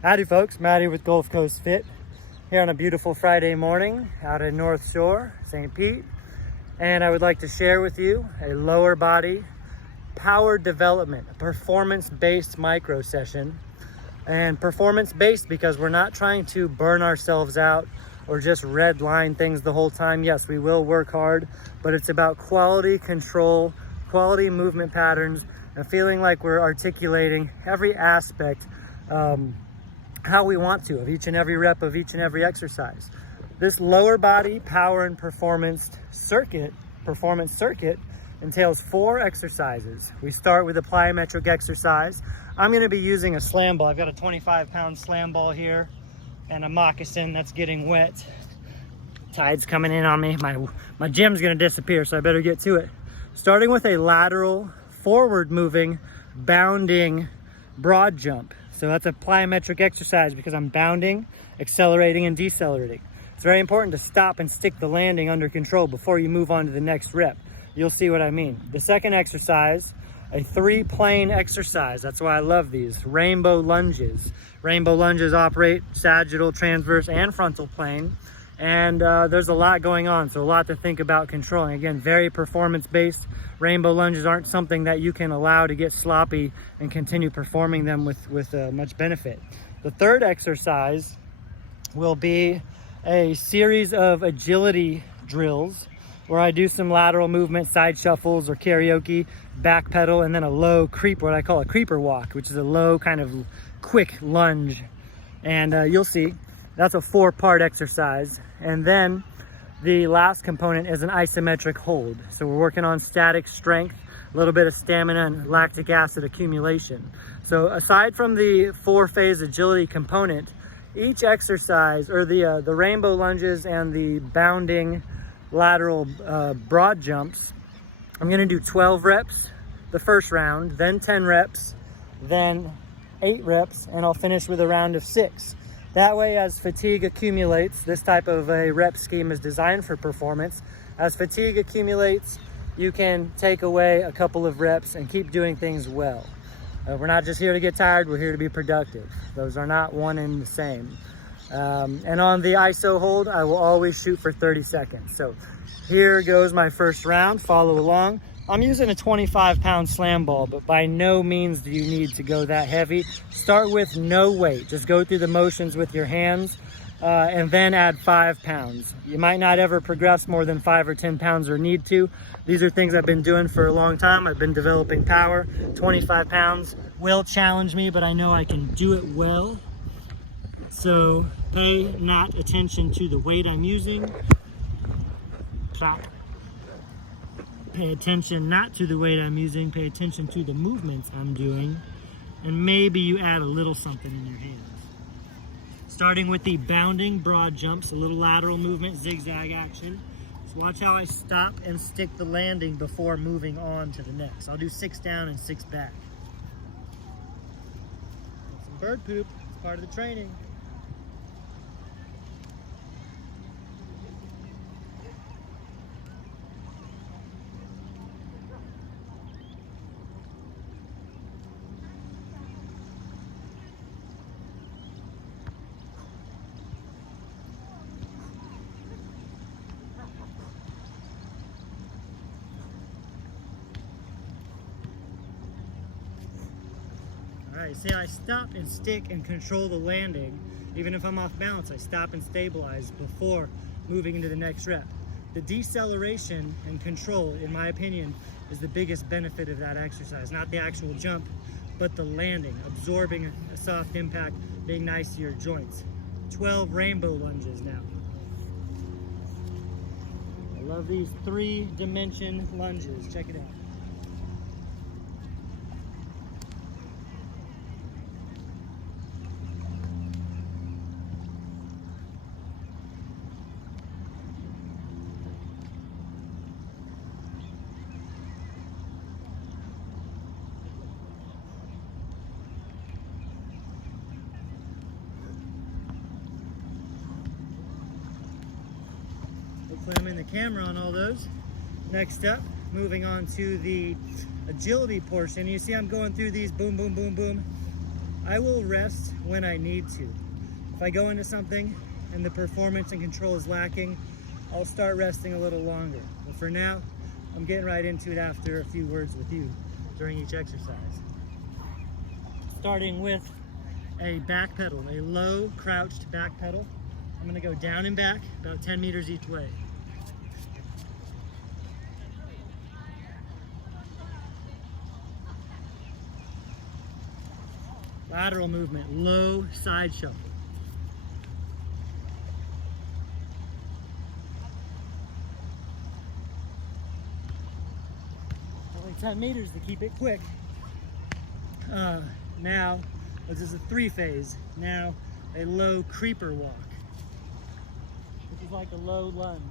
Howdy folks, Matty with Gulf Coast Fit here on a beautiful Friday morning out in North Shore, St. Pete. And I would like to share with you a lower body power development, a performance-based micro session. And performance-based because we're not trying to burn ourselves out or just red line things the whole time. Yes, we will work hard, but it's about quality control, quality movement patterns, and feeling like we're articulating every aspect how we want to of each and every rep of each and every exercise. This lower body power and performance circuit entails 4 exercises. We start with a plyometric exercise. I'm going to be using a slam ball. I've got a 25-pound slam ball here and a moccasin that's getting wet. Tide's coming in on me. My gym's going to disappear, so I better get to it. Starting with a lateral, forward moving, bounding broad jump. So that's a plyometric exercise because I'm bounding, accelerating, and decelerating. It's very important to stop and stick the landing under control before you move on to the next rep. You'll see what I mean. The second exercise, a 3-plane exercise. That's why I love these. Rainbow lunges. Rainbow lunges operate sagittal, transverse, and frontal plane. And there's a lot going on, so a lot to think about controlling. Again, very performance-based. Rainbow lunges aren't something that you can allow to get sloppy and continue performing them with much benefit. The third exercise will be a series of agility drills where I do some lateral movement, side shuffles or karaoke, back pedal, and then a low creep, what I call a creeper walk, which is a low kind of quick lunge. And you'll see. That's a 4-part exercise. And then the last component is an isometric hold. So we're working on static strength, a little bit of stamina and lactic acid accumulation. So aside from the 4-phase agility component, each exercise, or the rainbow lunges and the bounding lateral broad jumps, I'm gonna do 12 reps the first round, then 10 reps, then 8 reps, and I'll finish with a round of 6. That way, as fatigue accumulates, this type of a rep scheme is designed for performance. As fatigue accumulates, you can take away a couple of reps and keep doing things well. We're not just here to get tired, we're here to be productive. Those are not one and the same. And on the ISO hold, I will always shoot for 30 seconds. So here goes my first round, follow along. I'm using a 25-pound slam ball, but by no means do you need to go that heavy. Start with no weight. Just go through the motions with your hands and then add 5 pounds. You might not ever progress more than 5 or 10 pounds or need to. These are things I've been doing for a long time. I've been developing power. 25 pounds will challenge me, but I know I can do it well. So pay not attention to the weight I'm using. Plop. Pay attention not to the weight I'm using, pay attention to the movements I'm doing, and maybe you add a little something in your hands. Starting with the bounding broad jumps, a little lateral movement, zigzag action. So watch how I stop and stick the landing before moving on to the next. I'll do 6 down and 6 back. Some bird poop, it's part of the training. All right, see, I stop and stick and control the landing. Even if I'm off balance, I stop and stabilize before moving into the next rep. The deceleration and control, in my opinion, is the biggest benefit of that exercise. Not the actual jump, but the landing, absorbing a soft impact, being nice to your joints. 12 rainbow lunges now. I love these 3-dimension lunges. Check it out. Hopefully I'm in the camera on all those. Next up, moving on to the agility portion. You see I'm going through these boom, boom, boom, boom. I will rest when I need to. If I go into something and the performance and control is lacking, I'll start resting a little longer. But for now, I'm getting right into it after a few words with you during each exercise. Starting with a back pedal, a low crouched back pedal. I'm gonna go down and back about 10 meters each way. Lateral movement, low side shuffle. Only 10 meters to keep it quick. Now, this is a 3-phase. Now, a low creeper walk, which is like a low lunge.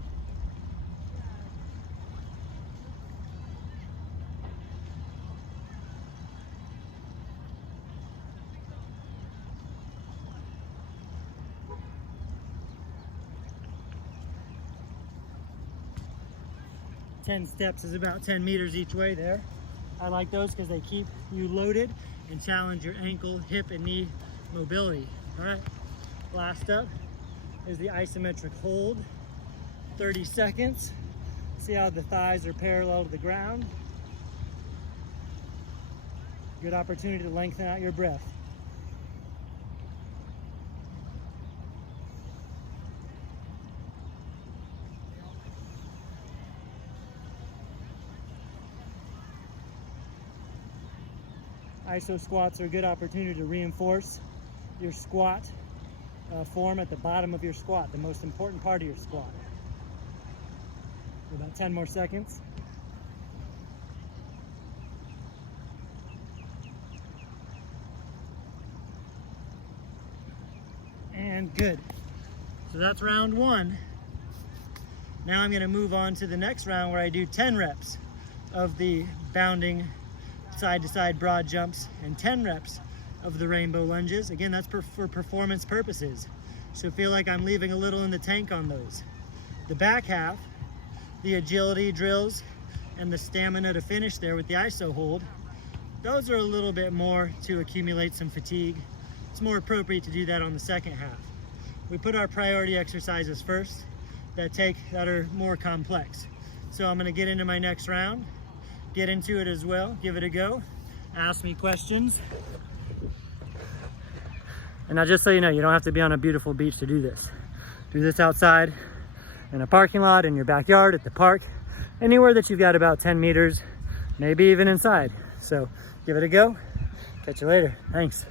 Ten steps is about 10 meters each way there. I like those because they keep you loaded and challenge your ankle, hip, and knee mobility. All right, last up is the isometric hold. 30 seconds. See how the thighs are parallel to the ground. Good opportunity to lengthen out your breath. Iso squats are a good opportunity to reinforce your squat form at the bottom of your squat, the most important part of your squat. For about 10 more seconds. And good. So that's round 1. Now I'm going to move on to the next round where I do 10 reps of the bounding side-to-side broad jumps and 10 reps of the rainbow lunges. Again, that's for performance purposes. So feel like I'm leaving a little in the tank on those. The back half, the agility drills and the stamina to finish there with the iso hold, those are a little bit more to accumulate some fatigue. It's more appropriate to do that on the second half. We put our priority exercises first that are more complex. So I'm going to get into my next round. Get into it as well, give it a go, ask me questions. And now just so you know, you don't have to be on a beautiful beach to do this. Do this outside, in a parking lot, in your backyard, at the park, anywhere that you've got about 10 meters, maybe even inside. So give it a go, catch you later, thanks.